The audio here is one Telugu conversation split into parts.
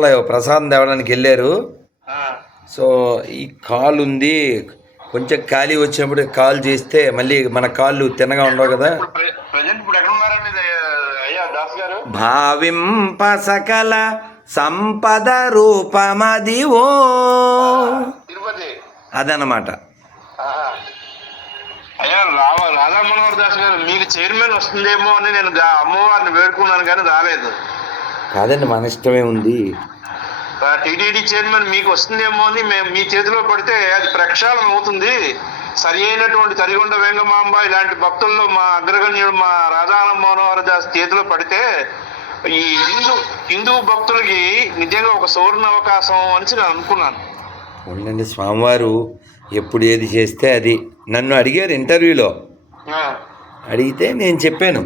ప్రసాదం తేవడానికి వెళ్ళారు. సో ఈ కాల్ ఉంది. కొంచెం ఖాళీ వచ్చినప్పుడు కాల్ చేస్తే మళ్ళీ మన కాళ్ళు తిన్నగా ఉండవు కదా. భావింప సకల సంపద రూపమదివో తిరుపతి. అదనమాట. అయ్యా రావ రాధా మనోహర్ దాస్ గారు మీకు చైర్మన్ వస్తుందేమో అని నేను అమ్మవారిని వేడుకున్నాను కానీ రాలేదు. కాదండి మన ఇష్టమే ఉంది. టీటీడీ చైర్మన్ మీకు వస్తుందేమో అని మేము మీ చేతిలో పడితే అది ప్రక్షాళన అవుతుంది. సరి అయినటువంటి తరిగొండ వెంగమాంబ ఇలాంటి భక్తుల్లో మా అగ్రగణ్యుడు మా రాధానం మనోహర దాస్ చేతిలో పడితే ఈ హిందూ హిందూ భక్తులకి నిజంగా ఒక సువర్ణ అవకాశం అని నేను అనుకున్నాను. ఉండండి స్వామివారు ఎప్పుడు ఏది చేస్తే అది. నన్ను అడిగారు ఇంటర్వ్యూలో. అడిగితే నేను చెప్పాను.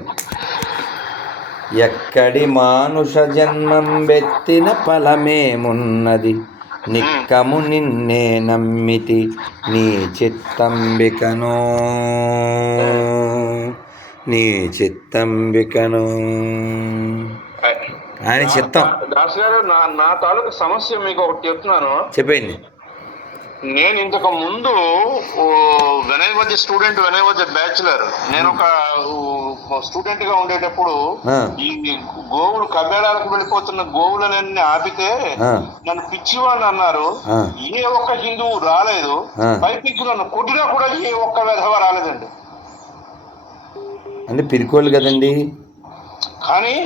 ఎక్కడి మానుష జన్మం వెత్తిన ఫలమేమున్నది? నిక్కము నిన్నే నమ్మితి నీ చిత్తంబికను. నీ చిత్తంబికను. ఆయన చిత్తం. దాస్ గారు నా నా తాలూకు సమస్య మీకు ఒకటి చెప్తున్నాను. చెప్పండి నేను ఇంతకు ముందు when I was student when I was bachelor నేను ఒక స్టూడెంట్గా ఉండేటప్పుడు. ఈ గోవులు కబేళాలకు వెళ్ళిపోతున్న గోవులనన్నీ ఆపితే. నన్ను పిచ్చివాడిని అన్నారు. ఏ ఒక్క హిందువు రాలేదు. పైకి నన్ను కొట్టినా కూడా ఏ ఒక్క విధవ రాలేదండి అంటే పిరికోళ్ళు కదండి కానీ.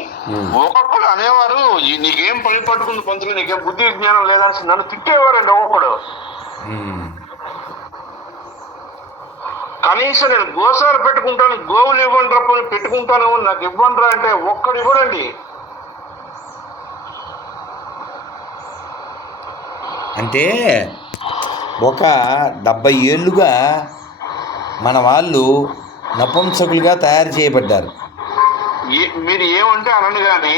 ఒక్కొక్కడు అనేవారు "ఈ నీకేం పని పట్టుకుంది పంతులు నీకేం బుద్ధి విజ్ఞానం లేదని నన్ను తిట్టేవారండి ఒక్కొక్కడు. కనీసం నేను గోసాలు పెట్టుకుంటాను గోవులు ఇవ్వండి రా పోనీ పెట్టుకుంటాను నాకు ఇవ్వండి రా అంటే ఒక్కడు ఇవ్వడండి. అంటే ఒక డెబ్బై ఏళ్ళుగా మన వాళ్ళు నపుంసకులుగా తయారు చేయబడ్డారు. మీరు ఏమంటే అనండి కానీ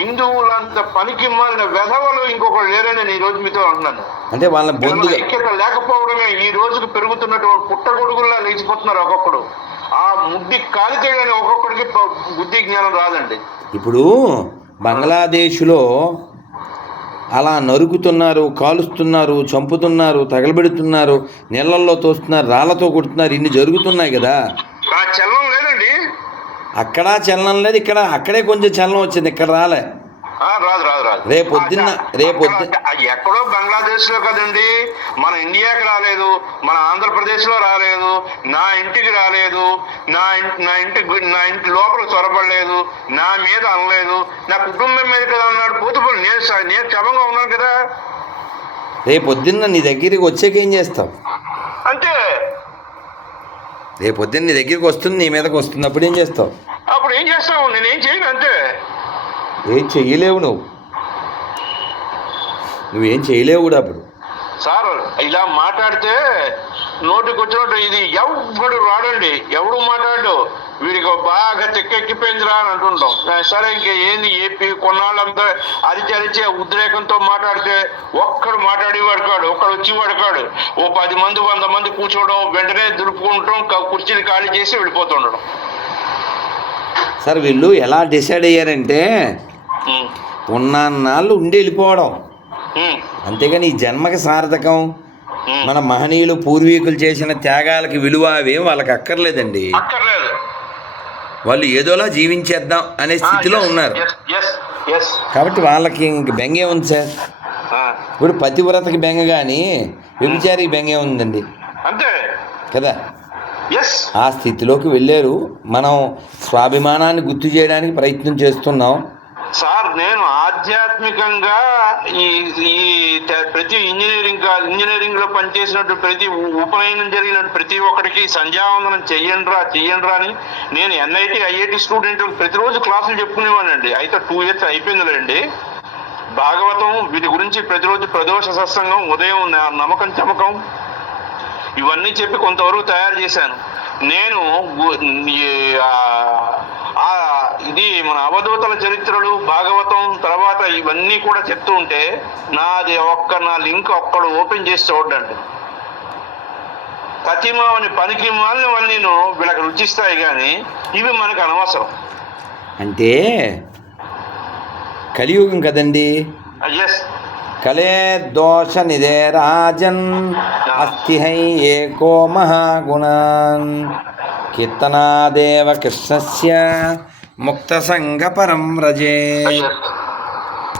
హిందువులంత పనికి మారిన వెధవలు ఇంకొకరు లేరని నేను ఈ రోజు మీతో అంటున్నాను. అంటే వాళ్ళని బొందుగా ఐక్యత లేకపోవడమే ఈ రోజుకు పెరుగుతున్నటువంటి పుట్టగొడుగుల్లా లేచిపోతున్నారు ఒక్కొక్కడు. ఆ ముడ్డి కాలితేయని ఒక్కొక్కడికి బుద్ధి జ్ఞానం రాదండి. ఇప్పుడు బంగ్లాదేశ్లో అలా నరుకుతున్నారు కాలుస్తున్నారు చంపుతున్నారు తగలబెడుతున్నారు నీళ్ళల్లో తోస్తున్నారు రాళ్ళతో కొడుతున్నారు ఇన్ని జరుగుతున్నాయి కదా. అక్కడ చలనం లేదు ఇక్కడ అక్కడే కొంచెం చలనం వచ్చింది ఇక్కడ రాలే. రాదు రాదు రాదు. రేపు పొద్దున్న- రేపు పొద్దు- అక్కడ- ఆ, ఎక్కడో బంగ్లాదేశ్లో కదండి మన ఇండియాకి రాలేదు మన ఆంధ్రప్రదేశ్లో రాలేదు నా ఇంటికి రాలేదు నా నా ఇంటి నా ఇంటి లోపల చొరబడలేదు నా మీద అనలేదు నా కుటుంబం మీద కదా అన్నాడు పోతుపోయి నేను నేను క్షమంగా ఉన్నాను కదా. రేపు పొద్దున్న నీ దగ్గరికి వచ్చాక ఏం చేస్తావు? అంతే రేపు పొద్దున్న నీ దగ్గరికి వస్తుంది నీ మీదకి వస్తుంది అప్పుడు ఏం చేస్తావు? అప్పుడు ఏం చేస్తావు? నేనేం చేయను అంతే. ఏం చెయ్యలేవు నువ్వు. నువ్వేం చేయలేవు కూడా అప్పుడు. సార్ ఇలా మాట్లాడితే నోటికి వచ్చినట్టు ఇది ఎవడు రాడండి? ఎవడు మాట్లాడు? వీడికి బాగా తెక్కెక్కిపోయిందిరా అని అంటుంటాం సరే ఇంకా ఏంది ఏపీ కొన్నాళ్ళంతా అరిచి అరిచే ఉద్రేకంతో మాట్లాడితే ఒక్కడు మాట్లాడేవాడు కాడు ఒక్కడు వచ్చేవాడు కాడు. ఓ పది మంది వంద మంది కూర్చోవడం వెంటనే దులుపుకుంటాం కుర్చీలు ఖాళీ చేసి వెళ్ళిపోతుండడం సార్ వీళ్ళు ఎలా డిసైడ్ అయ్యారంటే ఉమ్, ఉన్నాళ్ళు ఉండి వెళ్ళిపోవడం అంతేగాని ఈ జన్మకి సార్థకం. మన మహనీయులు పూర్వీకులు చేసిన త్యాగాలకి విలువ అవేం వాళ్ళకి అక్కర్లేదండి. అక్కర్లేదు. వాళ్ళు ఏదోలా జీవించేద్దాం అనే స్థితిలో ఉన్నారు. కాబట్టి వాళ్ళకి ఇంక బెంగే ఉంది సార్. ఇప్పుడు పతివ్రతకి బెంగ కానీ వ్యభిచారికి బెంగే ఉందండి. అంతే. కదా? ఆ స్థితిలోకి వెళ్ళారు. మనం స్వాభిమానాన్ని గుర్తు చేయడానికి ప్రయత్నం చేస్తున్నాం. సార్ నేను ఆధ్యాత్మికంగా ఈ ఈ ప్రతి ఇంజనీరింగ్ ఇంజనీరింగ్లో పనిచేసినట్టు ప్రతి ఉపనయనం జరిగినట్టు ప్రతి ఒక్కడికి సంధ్యావందనం చెయ్యండి రా చెయ్యండి రా అని నేను ఎన్ఐటి ఐఐటి స్టూడెంట్ ప్రతిరోజు క్లాసులు చెప్పుకునేవానండి. అయితే టూ ఇయర్స్ అయిపోయిందిలేండి. భాగవతం వీటి గురించి ప్రతిరోజు ప్రదోష సత్సంగం ఉదయం నమ్మకం చమకం ఇవన్నీ చెప్పి కొంతవరకు తయారు చేశాను. నేను ఇది మన అవధూతల చరిత్రలు భాగవతం తర్వాత ఇవన్నీ కూడా చెప్తూ ఉంటే నాది ఒక్క నా లింక్ ఒక్కడు ఓపెన్ చేసి చూడండి. పతిమావని పనికి మాలిన నేను వీళ్ళకి రుచిస్తాయి కానీ ఇవి మనకు అనవసరం. అంటే కలియుగం కదండి? ఎస్ కలే దోష నిదే రాజన్ అస్థి హై ఏకో మహాగుణాన్. కీర్తనాదేవ కృష్ణస్య ముక్త సంగ పరం రజే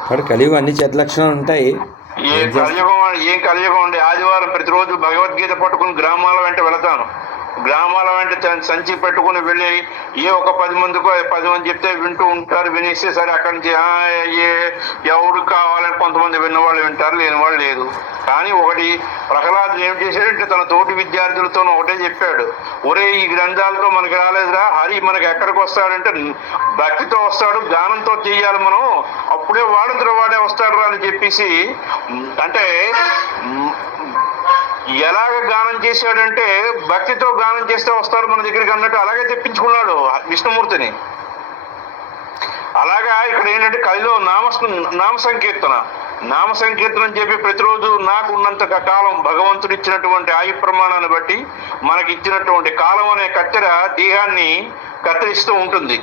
వాడు కలియుగం అన్ని చెడ్డ లక్షణాలు ఉంటాయి. ఏ కలియుగం ఏ కలియుగం అండి ఆదివారం ప్రతిరోజు భగవద్గీత పట్టుకుని గ్రామాల వెంట వెళతాను. గ్రామాల వెంట సంచి పెట్టుకుని వెళ్ళి ఏ ఒక పది మందికో పది మంది చెప్తే వింటూ ఉంటారు వినేస్తే సరే అక్కడి నుంచి ఎవరు కావాలని కొంతమంది విన్నవాళ్ళు వింటారు లేని వాళ్ళు లేదు. కానీ ఒకటి ప్రహ్లాద్ ఏం చేశాడంటే తన తోటి విద్యార్థులతో ఒకటే చెప్పాడు. ఒరే ఈ గ్రంథాలతో మనకి రాలేదురా హరి మనకి ఎక్కడికి వస్తాడంటే భక్తితో వస్తాడు గానంతో చేయాలి మనం అప్పుడే వాడంతలో వాడే వస్తాడు రా అని చెప్పేసి అంటే ఎలాగ గానం చేశాడంటే భక్తితో గానం చేస్తే వస్తారు మన దగ్గరికి అన్నట్టు అలాగే తెప్పించుకున్నాడు విష్ణుమూర్తిని. అలాగా ఇక్కడ ఏంటంటే కలిలో నామ నామ సంకీర్తన. నామ సంకీర్తనం చెప్పి ప్రతిరోజు నాకు ఉన్నంత కాలం భగవంతుడు ఇచ్చినటువంటి ఆయు ప్రమాణాన్ని బట్టి మనకి ఇచ్చినటువంటి కాలం అనే కత్తెర దేహాన్ని కత్తిరిస్తూ ఉంటుంది.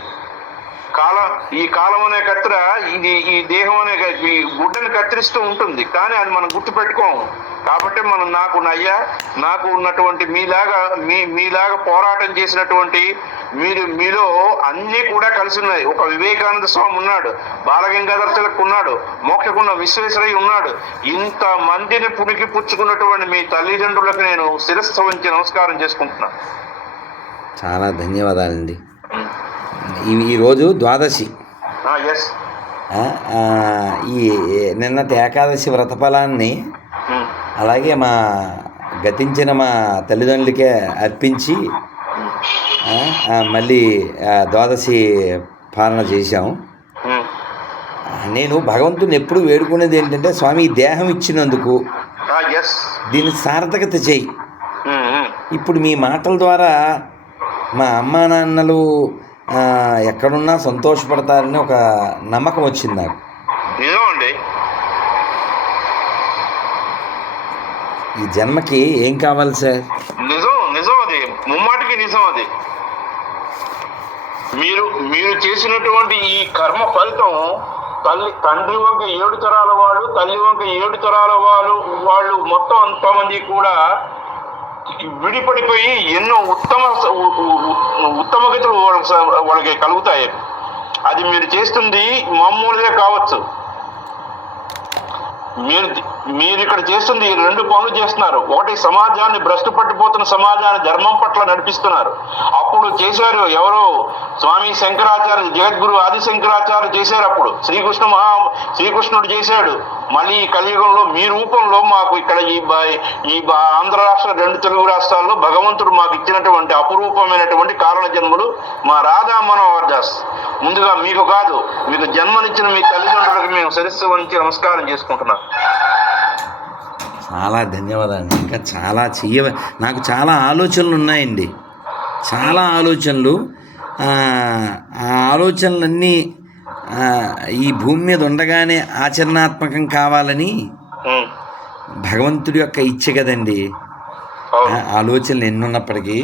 కాలం ఈ కాలం అనే కత్తిర ఇది ఈ దేహం అనే ఈ గుడ్డను కత్తిరిస్తూ ఉంటుంది. కానీ అది మనం గుర్తు పెట్టుకోము కాబట్టి మనం నాకు అయ్యా నాకు ఉన్నటువంటి మీలాగా మీ మీలాగా పోరాటం చేసినటువంటి మీరు మీలో అన్నీ కూడా కలిసి ఉన్నాయి. ఒక వివేకానంద స్వామి ఉన్నాడు బాలగంగాధర తిలక్ ఉన్నాడు మోక్షకున్న విశ్వేశ్వరయ్య ఉన్నాడు. ఇంత మందిని పుణికి పుచ్చుకున్నటువంటి మీ తల్లిదండ్రులకు నేను శిరస్సు వంచి నమస్కారం చేసుకుంటున్నాను. చాలా ధన్యవాదాలండి. ఈరోజు ద్వాదశి. ఈ నిన్నటి ఏకాదశి వ్రతఫలాన్ని అలాగే మా గతించిన మా తల్లిదండ్రులకే అర్పించి మళ్ళీ ద్వాదశి పాలన చేశాం. నేను భగవంతుని ఎప్పుడు వేడుకునేది ఏంటంటే స్వామి దేహం ఇచ్చినందుకు దీన్ని సార్థకత చేయి. ఇప్పుడు మీ మాటల ద్వారా మా అమ్మా నాన్నలు ఎక్కడున్నా సంతోషపడతారని ఒక నమ్మకం వచ్చింది నాకు. నిజం అండి ఈ జన్మకి ఏం కావాలి సార్? నిజం నిజం అది. ముమ్మాటికి నిజం అది. మీరు మీరు చేసినటువంటి ఈ కర్మ ఫలితం తల్లి తండ్రి వంక ఏడు తరాల వాళ్ళు తల్లి వంక ఏడు తరాల వాళ్ళు వాళ్ళు మొత్తం అంతమంది కూడా విడిపడిపోయి ఎన్నో ఉత్తమ ఉత్తమ గతులు వాళ్ళకి వాళ్ళకి కలుగుతాయి. అది మీరు చేస్తుంది మామూలుగా కావచ్చు. మీరు మీరు ఇక్కడ చేస్తుంది ఈ రెండు పనులు చేస్తున్నారు. ఒకటి సమాజాన్ని భ్రష్టు పట్టిపోతున్న సమాజాన్ని ధర్మం పట్ల నడిపిస్తున్నారు. అప్పుడు చేశారు ఎవరో స్వామి శంకరాచార్య జగద్గురు ఆది శంకరాచార్య చేశారు అప్పుడు. శ్రీకృష్ణ మహా శ్రీకృష్ణుడు చేశాడు. మళ్ళీ ఈ కలియుగంలో మీ రూపంలో మాకు ఇక్కడ ఈ ఈ బా- ఆంధ్ర రాష్ట్ర రెండు తెలుగు రాష్ట్రాల్లో భగవంతుడు మాకు ఇచ్చినటువంటి అపురూపమైనటువంటి కారణ జన్మలు మా రాధా మనోహర్ దాస్ ముందుగా మీకు కాదు మీకు జన్మనిచ్చిన మీ తల్లిదండ్రులకు మేము సరస్సు వంచి నమస్కారం చేసుకుంటున్నాం. చాలా ధన్యవాదాలు ఇంకా చాలా చెయ్య నాకు చాలా ఆలోచనలు ఉన్నాయండి చాలా ఆలోచనలు. ఆ ఆలోచనలన్నీ ఈ భూమి మీద ఉండగానే ఆచరణాత్మకం కావాలని. భగవంతుడి యొక్క ఇచ్చ కదండి. ఆలోచనలు ఎన్నున్నప్పటికీ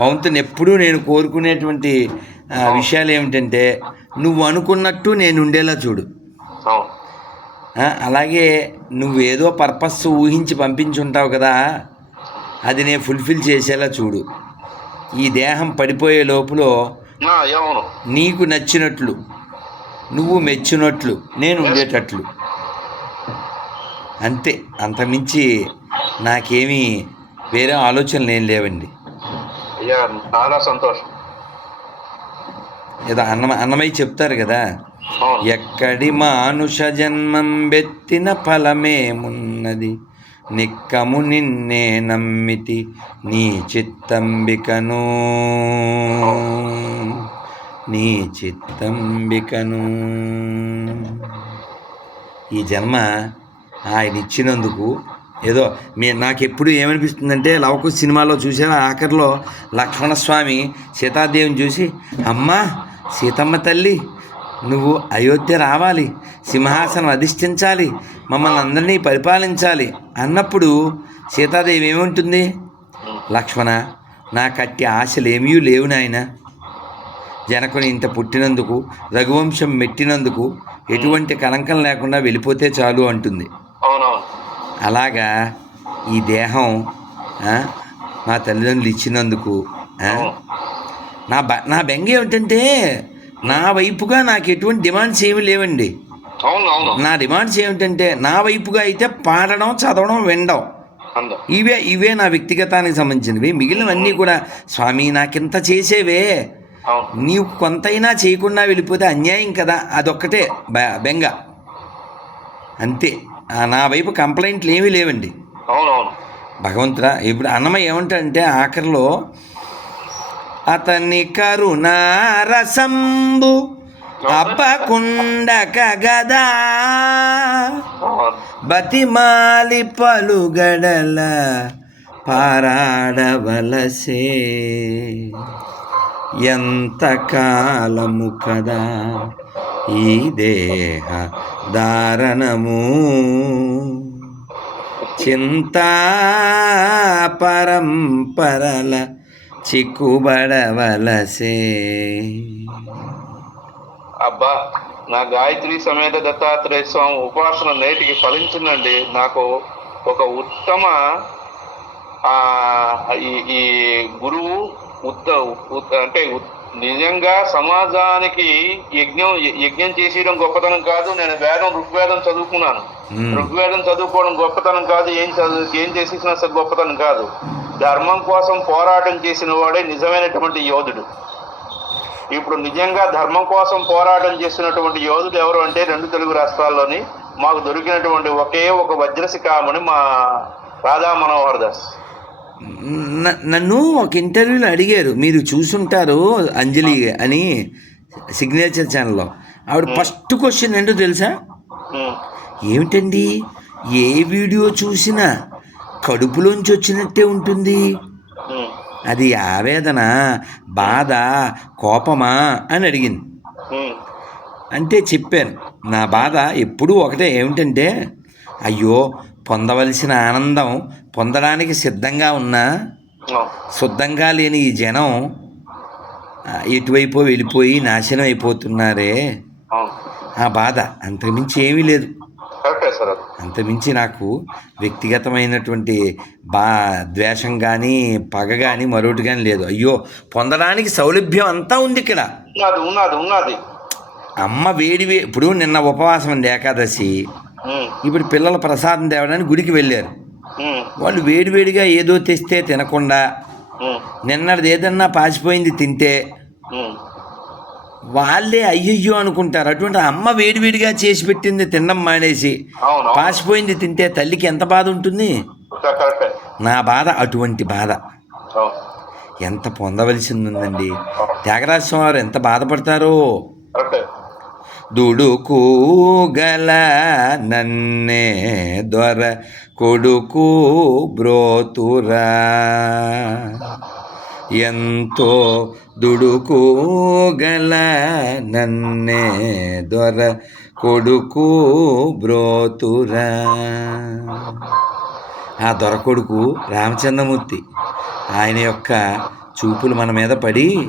భగవంతుని ఎప్పుడూ నేను కోరుకునేటువంటి విషయాలు ఏమిటంటే నువ్వు అనుకున్నట్టు నేను ఉండేలా చూడు. అలాగే నువ్వు ఏదో పర్పస్ ఊహించి పంపించుంటావు కదా అది నేను ఫుల్ఫిల్ చేసేలా చూడు. ఈ దేహం పడిపోయే లోపల నీకు నచ్చినట్లు నువ్వు మెచ్చినట్లు నేను ఉండేటట్లు. అంతే అంతమించి నాకేమీ వేరే ఆలోచనలు ఏం లేవండి. చాలా సంతోషం. ఏదో అన్న అన్నమయ్య చెప్తారు కదా ఎక్కడి మానుష జన్మం బెత్తిన ఫలమేమున్నది? నిక్కము నిన్నే నమ్మితి నీ చిత్తంబికను. నీ చిత్తంబికను. ఈ జన్మ ఆయన ఇచ్చినందుకు ఏదో మీ నాకు ఎప్పుడు ఏమనిపిస్తుందంటే లవకు సినిమాలో చూసాను ఆఖరిలో లక్ష్మణస్వామి సీతాదేవిని చూసి అమ్మా సీతమ్మ తల్లి నువ్వు అయోధ్య రావాలి సింహాసనం అధిష్ఠించాలి మమ్మల్ని అందరినీ పరిపాలించాలి అన్నప్పుడు సీతాదేవి ఏముంటుంది? లక్ష్మణ నా కట్టి ఆశలు ఏమీ లేవు నాయన. జనకుని ఇంత పుట్టినందుకు రఘువంశం మెట్టినందుకు ఎటువంటి కలంకం లేకుండా వెళ్ళిపోతే చాలు అంటుంది. అలాగా ఈ దేహం మా తల్లిదండ్రులు ఇచ్చినందుకు. నా బ నా బెంగ ఏమిటంటే నా వైపుగా నాకు ఎటువంటి డిమాండ్స్ ఏమి లేవండి. నా డిమాండ్స్ ఏమిటంటే నా వైపుగా అయితే పాడడం చదవడం వినడం. ఇవే ఇవే నా వ్యక్తిగతానికి సంబంధించినవి. మిగిలినవన్నీ కూడా స్వామి నాకింత చేసేవే. నీవు కొంతైనా చేయకుండా వెళ్ళిపోతే అన్యాయం కదా అదొక్కటే బెంగ. అంతే. నా వైపు కంప్లైంట్లు ఏమీ లేవండి. భగవంతుడా ఇప్పుడు అన్నమయ్య ఏమంటాడంటే ఆఖరిలో అతని కరుణారసంబు అప్పకుండక గదా. బతిమాలి పలుగడల పారాడవలసే. ఎంత కాలము కదా ఈ దేహ దారణము చింతా పరంపరల చిక్కుబడవలసే అబ్బా నా గాయత్రి సమేత దత్తాత్రేయ స్వామి ఉపాసన నేటికి ఫలించిందండి. నాకు ఒక ఉత్తమ ఈ ఈ గురువు ఉత్త ఉత్త- అంటే నిజంగా సమాజానికి యజ్ఞం యజ్ఞం చేసేయడం గొప్పతనం కాదు. నేను వేదం ఋగ్వేదం చదువుకున్నాను. ఋగ్వేదం చదువుకోవడం గొప్పతనం కాదు. ఏం చదువు ఏం చేసేసినా సరే గొప్పతనం కాదు. ధర్మం కోసం పోరాటం చేసిన వాడే నిజమైనటువంటి యోధుడు. ఇప్పుడు నిజంగా ధర్మం కోసం పోరాటం చేస్తున్నటువంటి యోధుడు ఎవరు అంటే రెండు తెలుగు రాష్ట్రాల్లోని మాకు దొరికినటువంటి ఒకే ఒక వజ్రశిఖామణి మా రాధా మనోహర్ దాస్. నన్ను ఒక ఇంటర్వ్యూలో అడిగారు. మీరు చూసుంటారు అంజలి అని సిగ్నేచర్ ఛానల్లో ఆవిడ ఫస్ట్ క్వశ్చన్ ఏంటో తెలుసా? ఏమిటండి? ఏ వీడియో చూసినా కడుపులోంచి వచ్చినట్టే ఉంటుంది. అది ఆవేదన బాధ కోపమా అని అడిగింది. అంటే చెప్పాను నా బాధ ఎప్పుడూ ఒకటే. ఏమిటంటే అయ్యో పొందవలసిన ఆనందం పొందడానికి సిద్ధంగా ఉన్నా శుద్ధంగా లేని ఈ జనం ఎటువైపో వెళ్ళిపోయి నాశనం అయిపోతున్నారే. ఆ. బాధ అంతకుమించి ఏమీ లేదు. అంతమించి నాకు వ్యక్తిగతమైనటువంటి బా ద్వేషం కానీ పగ కానీ మరొకటి కానీ లేదు. అయ్యో పొందడానికి సౌలభ్యం అంతా ఉంది ఇక్కడ. ఉన్నది ఉన్నది అమ్మ వేడి ఇప్పుడు నిన్న ఉపవాసం ఉంది ఏకాదశి. ఇప్పుడు పిల్లల ప్రసాదం తేవడానికి గుడికి వెళ్ళారు. వాళ్ళు వేడివేడిగా ఏదో తెస్తే తినకుండా నిన్నటిది ఏదన్నా పాసిపోయింది తింటే వాళ్ళే అయ్యయ్యో అనుకుంటారు. అటువంటి అమ్మ వేడివేడిగా చేసి పెట్టింది తినడం మానేసి. పాసిపోయింది తింటే తల్లికి ఎంత బాధ ఉంటుంది? నా బాధ అటువంటి బాధ. ఎంత పొందవలసింది ఉందండి. త్యాగరాజ స్వామి వారు ఎంత బాధపడతారో. కరెక్టే నన్నే దొర కొడుకు బ్రోతురా. ఎంతో దుడుకుగల నన్నే దొర కొడుకు బ్రోతురా. ఆ దొర కొడుకు రామచంద్రమూర్తి. ఆయన యొక్క చూపులు మన మీద పడి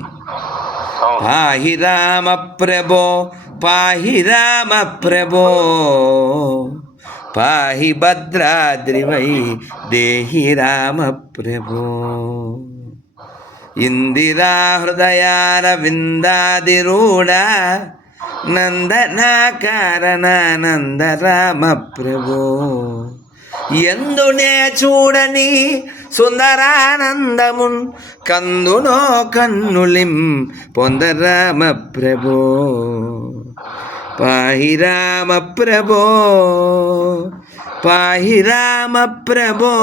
పాహి రామ ప్రభో పాహి రామ ప్రభో. పాహి భద్రాద్రివై దేహి రామ ప్రభో. ఇందిరా హృదయార విందాదిరూఢ నందనాకారణ నంద రామ ప్రభో ఎందునే చూడని సుందరానందమున్ కందునో కన్నులిం పొందరామ ప్రభో పాహి రామ ప్రభో పాహి రామ ప్రభో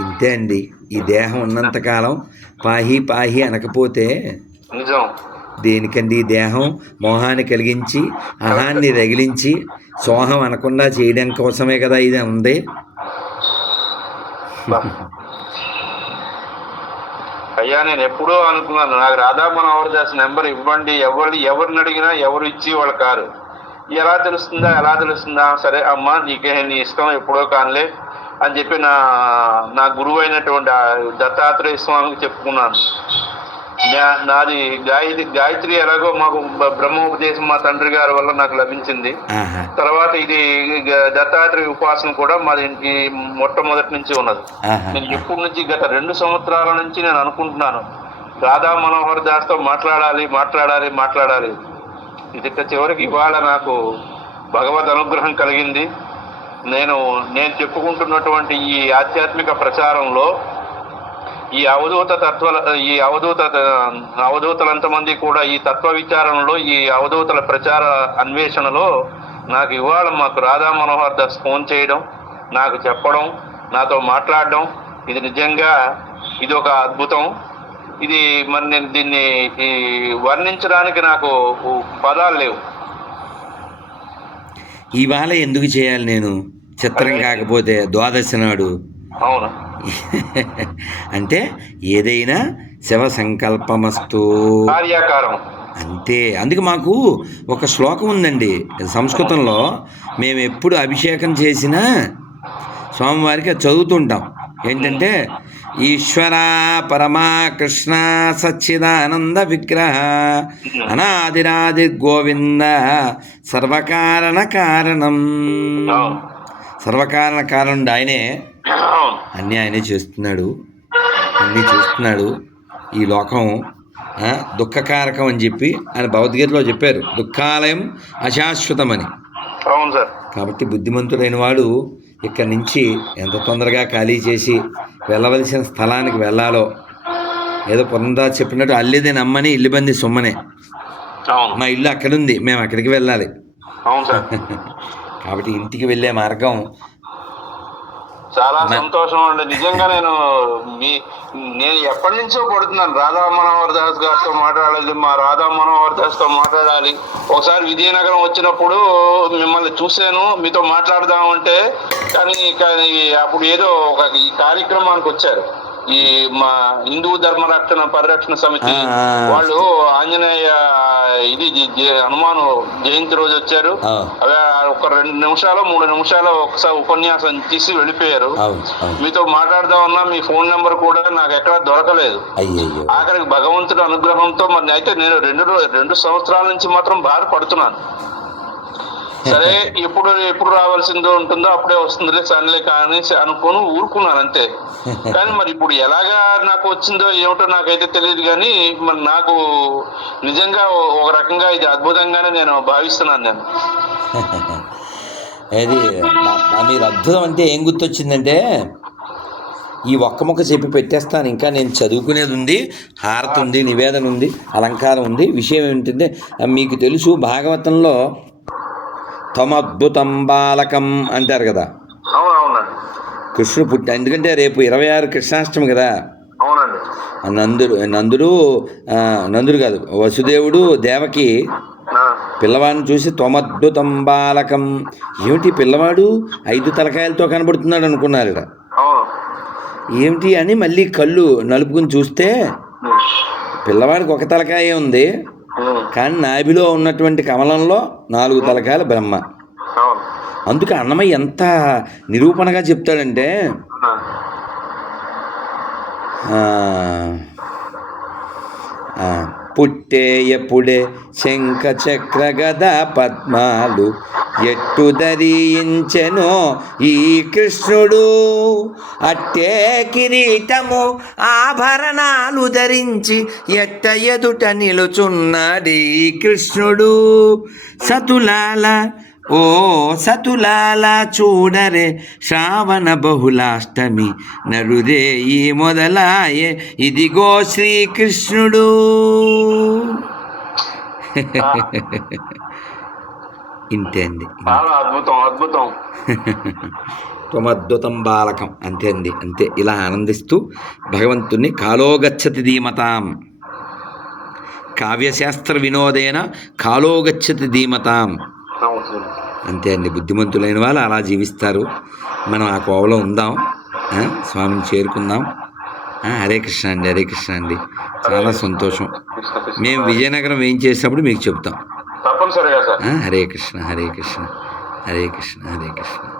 ఇంతే అండి ఈ దేహం ఉన్నంతకాలం పాహి పాహి అనకపోతే నిజం. దేనికండి దేహం? మోహాన్ని కలిగించి అహాన్ని రగిలించి సోహం అనకుండా చేయడం కోసమే కదా ఇది ఉంది అయ్యా నేను ఎప్పుడో అనుకున్నాను నాకు రాధా మనోహర్ దాస్ నెంబర్ ఇవ్వండి ఎవరు ఎవరిని అడిగినా ఎవరు ఇచ్చి వాళ్ళు కారు. ఎలా తెలుస్తుందా ఎలా తెలుస్తుందా? సరే అమ్మా నీకే నీ ఇష్టం ఎప్పుడో కానిలే అని చెప్పి నా నా గురువు అయినటువంటి దత్తాత్రేయ స్వామికి చెప్పుకున్నాను. నాది గాయత్రి గాయత్రి ఎలాగో మాకు బ్రహ్మోపదేశం మా తండ్రి గారి వల్ల నాకు లభించింది. తర్వాత ఇది దత్తాత్రేయ ఉపాసన కూడా మాది మొట్టమొదటి నుంచి ఉన్నది. నేను ఎప్పటి నుంచి గత రెండు సంవత్సరాల నుంచి నేను అనుకుంటున్నాను. రాధా మనోహర్ దాస్తో మాట్లాడాలి మాట్లాడాలి మాట్లాడాలి. ఇది చివరికి ఇవాళ నాకు భగవద్ అనుగ్రహం కలిగింది. నేను నేను చెప్పుకుంటున్నటువంటి ఈ ఆధ్యాత్మిక ప్రచారంలో ఈ అవధూత తత్వ ఈ అవధూత అవధూతలంతమంది కూడా ఈ తత్వ విచారణలో ఈ అవధూతల ప్రచార అన్వేషణలో నాకు ఇవాళ మాకు రాధా మనోహర్ దాస్ ఫోన్ చేయడం నాకు చెప్పడం నాతో మాట్లాడడం ఇది నిజంగా ఇది ఒక అద్భుతం. ఇది మరి నేను దీన్ని వర్ణించడానికి నాకు పదాలు లేవు. ఇవాళ ఎందుకు చేయాలి నేను? చిత్రం కాకపోతే ద్వాదశి నాడు. అవును. అంటే ఏదైనా శివ సంకల్పమస్తు కార్యాకారం. అంతే. అందుకే మాకు ఒక శ్లోకం ఉందండి. సంస్కృతంలో మేము ఎప్పుడు అభిషేకం చేసినా స్వామివారికి అది చదువుతుంటాం. ఏంటంటే ఈశ్వర పరమా కృష్ణ సచ్చిదానంద విగ్రహ అనాదిరాది గోవింద సర్వకారణ కారణం. సర్వకారణ కారణం ఆయనే. అన్నీ ఆయనే చేస్తున్నాడు. అన్నీ చూస్తున్నాడు. ఈ లోకం దుఃఖకారకం అని చెప్పి ఆయన భగవద్గీతలో చెప్పారు. దుఃఖాలయం అశాశ్వతమని. అవును సార్. కాబట్టి బుద్ధిమంతుడైన వాడు ఇక్కడి నుంచి ఎంత తొందరగా ఖాళీ చేసి వెళ్ళవలసిన స్థలానికి వెళ్ళాలో ఏదో పొందా చెప్పినట్టు అల్లిదే నమ్మని ఇల్లుబంది సొమ్మనే. అవును. మా ఇల్లు అక్కడుంది మేము అక్కడికి వెళ్ళాలి. అవును సార్. కాబట్టి ఇంటికి వెళ్ళే మార్గం చాలా సంతోషం అండి. నిజంగా నేను మీ నేను ఎప్పటి నుంచో పడుతున్నాను రాధా మనోహర్ దాస్ గారితో మాట్లాడాలి మా రాధా మనోహర్ దాస్తో మాట్లాడాలి. ఒకసారి విజయనగరం వచ్చినప్పుడు మిమ్మల్ని చూశాను. మీతో మాట్లాడదామంటే కానీ కానీ అప్పుడు ఏదో ఒక ఈ కార్యక్రమానికి వచ్చారు. ఈ మా హిందూ ధర్మ రక్షణ పరిరక్షణ సమితి. వాళ్ళు ఆంజనేయ ఇది హనుమాన్ జయంతి రోజు వచ్చారు. అవే ఒక రెండు నిమిషాలు మూడు నిమిషాలు ఒకసారి ఉపన్యాసం తీసి వెళ్ళిపోయారు. మీతో మాట్లాడదామన్నా మీ ఫోన్ నెంబర్ కూడా నాకు ఎక్కడ దొరకలేదు. ఆఖరికి భగవంతుడి అనుగ్రహంతో మరి అయితే నేను రెండు రెండు సంవత్సరాల నుంచి మాత్రం బాధపడుతున్నాను. సరే ఎప్పుడు ఎప్పుడు రావాల్సిందో ఉంటుందో అప్పుడే వస్తుందిలే సన్లే కానీ అనుకోను ఊరుకున్నాను అంతే. కానీ మరి ఇప్పుడు ఎలాగా నాకు వచ్చిందో ఏమిటో నాకైతే తెలియదు కానీ మరి నాకు నిజంగా ఒక రకంగా ఇది అద్భుతంగానే నేను భావిస్తున్నాను నేను. అది మీరు అద్భుతం అంటే ఏం గుర్తొచ్చిందంటే ఈ ఒక్క ముక్క చెప్పి పెట్టేస్తాను. ఇంకా నేను చదువుకునేది ఉంది హారతి ఉంది నివేదన ఉంది అలంకారం ఉంది. విషయం ఏమిటంటే మీకు తెలుసు భాగవతంలో తమద్భుతం బాలకం అంటారు కదా. కృష్ణుడు పుట్టి ఎందుకంటే రేపు ఇరవై ఆరు కృష్ణాష్టమి కదా. నందుడు నందుడు నందుడు కాదు వసుదేవుడు దేవకి పిల్లవాడిని చూసి తొమద్భుతం బాలకం. ఏమిటి పిల్లవాడు ఐదు తలకాయలతో కనబడుతున్నాడు అనుకున్నారు ఏమిటి అని మళ్ళీ కళ్ళు నలుపుకుని చూస్తే పిల్లవాడికి ఒక తలకాయే ఉంది. కానీ నాభిలో ఉన్నటువంటి కమలంలో నాలుగు తలకాయల బ్రహ్మ. అందుకే అన్నమయ్య ఎంత నిరూపణగా చెప్తాడంటే ఆ, పుట్టే ఎప్పుడే శంఖ చక్ర గద పద్మాలు ఎట్టు ధరించెనో ఈ కృష్ణుడు. అట్టే కిరీటము ఆభరణాలు ధరించి ఎట్ట ఎదుట నిలుచున్నాడు ఈ కృష్ణుడు. సతులాల ఓ సతులాల చూడరే శ్రావణ బహుళాష్టమి నరుదే ఈ మొదలాయే. ఇదిగో శ్రీకృష్ణుడు. ఇంతే అండి. అద్భుతం అద్భుతం. త్వమద్భుతం బాలకం. అంతే అండి అంతే. ఇలా ఆనందిస్తూ భగవంతుణ్ణి కాలోగచ్చతి ధీమతాం. కావ్యశాస్త్ర వినోదేన కాలోగచ్చతి ధీమతాం. అంతే అండి బుద్ధిమంతులైన వాళ్ళు అలా జీవిస్తారు. మనం ఆ కోవలో ఉందాం స్వామిని చేరుకుందాం. హరే కృష్ణ అండి హరే కృష్ణ అండి. చాలా సంతోషం. మేము విజయనగరం ఏం చేసినప్పుడు మీకు చెప్తాం. తప్పనిసరిగా సార్. ఆ, హరే కృష్ణ హరే కృష్ణ హరే కృష్ణ హరే కృష్ణ.